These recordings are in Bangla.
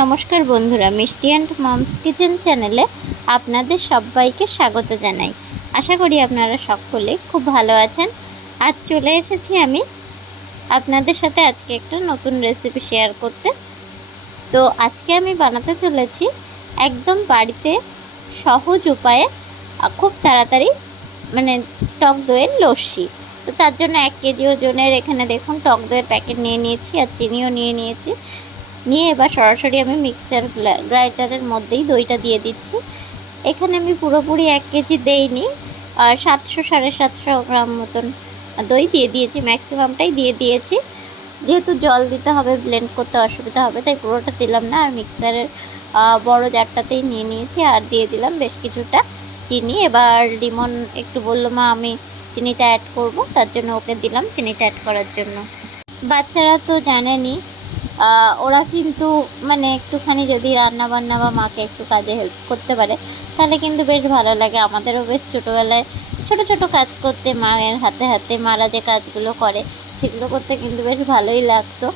নমস্কার বন্ধুরা, মিষ্টি অ্যান্ড মমস কিচেন চ্যানেলে আপনাদের সবাইকে স্বাগত জানাই। আশা করি আপনারা সকলে খুব ভালো আছেন। আজ চলে এসেছি আমি আপনাদের সাথে আজকে একটা নতুন রেসিপি শেয়ার করতে। তো আজকে আমি বানাতে চলেছি একদম বাড়িতে সহজ উপায়ে খুব তাড়াতাড়ি টক দইয়ের লস্যি। তো তার জন্য 1 কেজি ওজনের এখানে দেখুন টক দইয়ের প্যাকেট নিয়ে নিয়েছি, আর চিনিও নিয়ে নিয়েছি। নিয়ে এবার সরাসরি আমি মিক্সার গ্রাইন্ডারের মধ্যেই দইটা দিয়ে দিচ্ছি। এখানে আমি পুরোপুরি 1 কেজি দেইনি, 700 750 গ্রাম মতন দই দিয়ে দিয়েছি, ম্যাক্সিমামটাই দিয়ে দিয়েছি। যেহেতু জল দিতে হবে, ব্লেন্ড করতে অসুবিধা হবে, তাই পুরোটা দিলাম না। আর মিক্সারের বড় জারটাতেই নিয়ে নিয়েছি, আর দিয়ে দিলাম বেশ কিছুটা চিনি। এবার লিমন একটু বললো মা আমি চিনিটা অ্যাড করব, তার জন্য ওকে দিলাম চিনিটা অ্যাড করার জন্য। বাচ্চারা তো জানেনই, ওরা কিন্তু একটুখানি যদি রান্না বান্না বা মাকে একটু কাজে হেল্প করতে পারে তাহলে কিন্তু বেশ ভালো লাগে। আমাদেরও বেশ ছোটোবেলায় ছোট ছোট কাজ করতে মায়ের হাতে হাতে মারা যে কাজগুলো করে সেগুলো করতে কিন্তু বেশ ভালোই লাগতো।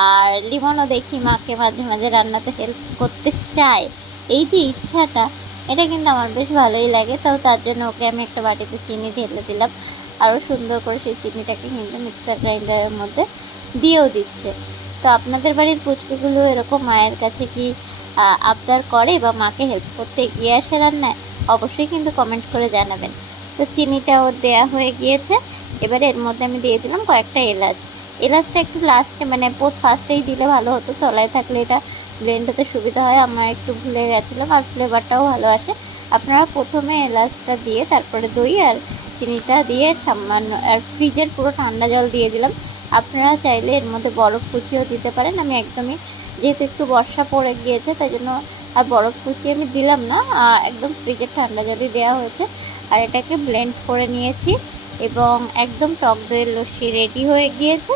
আর লিমনও দেখি মাকে মাঝে মাঝে রান্নাতে হেল্প করতে চায়, এই যে ইচ্ছাটা, এটা কিন্তু আমার বেশ ভালোই লাগে। তাও তার জন্য ওকে আমি একটা বাটিতে চিনি ঢেলে দিলাম, আরও সুন্দর করে সেই চিনিটাকে কিন্তু মিক্সার গ্রাইন্ডারের মধ্যে দিয়েও দিচ্ছে। তো আপনাদের বাড়ির পুচকুগুলো এরকম মায়ের কাছে কি আবদার করে বা মাকে হেল্প করতে এগিয়ে আসে রান্নায়? অবশ্যই কিন্তু কমেন্ট করে জানাবেন। তো চিনিটাও দেয়া হয়ে গিয়েছে। এবারে এর মধ্যে আমি দিয়ে দিলাম কয়েকটা এলাচ। এলাচটা একটু লাস্টে ফার্স্টেই দিলে ভালো হতো, তলায় থাকলে এটা ব্লেন্ড হতে সুবিধা হয়। আমার একটু ভুলে গেছিলাম, আর ফ্লেভারটাও ভালো আসে। আপনারা প্রথমে এলাচটা দিয়ে তারপরে দই আর চিনিটা দিয়ে সামান্য, আর ফ্রিজের পুরো ঠান্ডা জল দিয়ে দিলাম। আপনারা চাইলে এর মধ্যে বরফ কুচিও দিতে পারেন। আমি একদমই, যেহেতু একটু বর্ষা পড়ে গিয়েছে তাই জন্য আর বরফ কুচি আমি দিলাম না, একদম ফ্রিজের ঠান্ডা জলই দেওয়া হয়েছে। আর এটাকে ব্লেন্ড করে নিয়েছি এবং একদম টক দইয়ের লস্যি রেডি হয়ে গিয়েছে।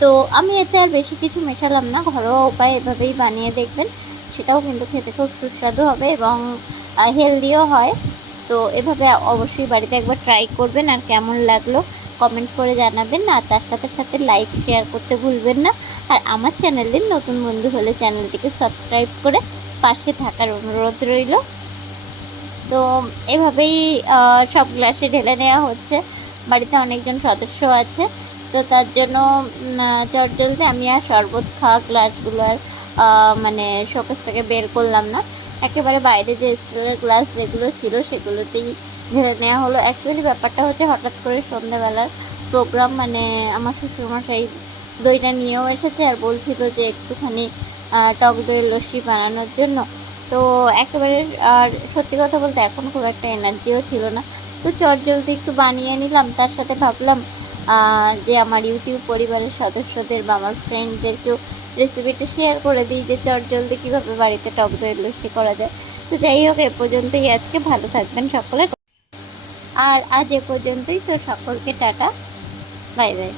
তো আমি এতে আর বেশি কিছু মেশালাম না, ঘরোয়া উপায়ে এভাবেই বানিয়ে দেখবেন, সেটাও কিন্তু খেতে খুব সুস্বাদু হবে এবং হেলদিও হয়। তো এভাবে অবশ্যই বাড়িতে একবার ট্রাই করবেন, আর কেমন লাগলো কমেন্ট করে জানাবেন। আর তার সাথে সাথে লাইক শেয়ার করতে ভুলবেন না। আর আমার চ্যানেলের নতুন বন্ধু হলে চ্যানেলটিকে সাবস্ক্রাইব করে পাশে থাকার অনুরোধ রইল। তো এভাবেই সব গ্লাসে ঢেলে নেওয়া হচ্ছে। বাড়িতে অনেকজন সদস্য আছে, তো তার জন্য চটজলদি আমি আর শরবত খাওয়া গ্লাসগুলো আর শোকেস থেকে বের করলাম না, একেবারে বাইরে যে স্টিলের গ্লাস যেগুলো ছিল সেগুলোতেই ঢেলে নেওয়া হলো। অ্যাকচুয়ালি ব্যাপারটা হচ্ছে হঠাৎ করে সন্ধ্যাবেলার প্রোগ্রাম, আমার শ্বশুরমশাই দইটা নিয়েও এসেছে আর বলছিল যে একটুখানি টক দইয়ের লস্যি বানানোর জন্য। তো একেবারে, আর সত্যি কথা বলতে এখন খুব একটা এনার্জিও ছিল না, তো চটজলদি একটু বানিয়ে নিলাম। তার সাথে ভাবলাম যে আমার ইউটিউব পরিবারের সদস্যদের বা আমার ফ্রেন্ডদেরকেও রেসিপিটা শেয়ার করে দিই যে চটজলদি কীভাবে বাড়িতে টক দইয়ের লস্যি করা যায়। তো যাই হোক, এ পর্যন্তই আজকে। ভালো থাকবেন সকলে, আর আজ এ পর্যন্তই। তো সকলকে টাটা, বাই বাই।